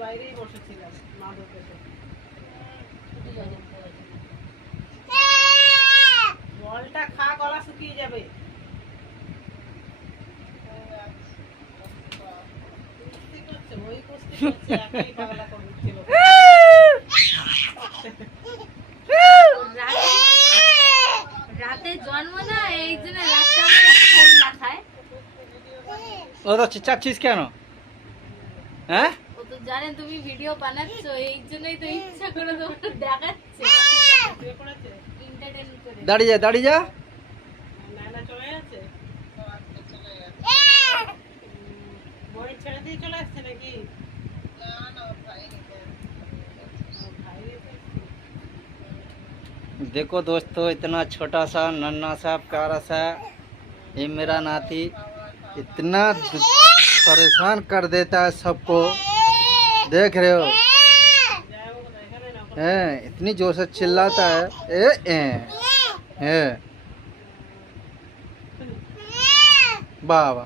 বাইরেই বসেছিলাম মা বলতে জলটা খা, গলা শুকিয়ে যাবে। ওই কুস্তি করছে, একাই পাগলা করে দিচ্ছিল। রাতে জন্ম না, এই জন্য রাতে আমরা ফোন না খায়। ও তো চিল্লাচ্ছিস কেন? হ্যাঁ, ও তো জানে তুমি ভিডিও বানাচ্ছো, এই জন্যই তো ইচ্ছা করে তোমাকে দেখাচ্ছে, এন্টারটেইন করে। দাঁড়িয়ে যা, দাঁড়িয়ে যা। নানা চলে যাচ্ছে, বই ছেড়ে দিয়ে চলে আসছে নাকি? देखो दोस्तों, इतना छोटा सा नन्हा सा प्यारा सा ये मेरा नाती इतना परेशान कर देता है सबको। देख रहे हो, हैं इतनी जोर से चिल्लाता है। ए, ए, बाबा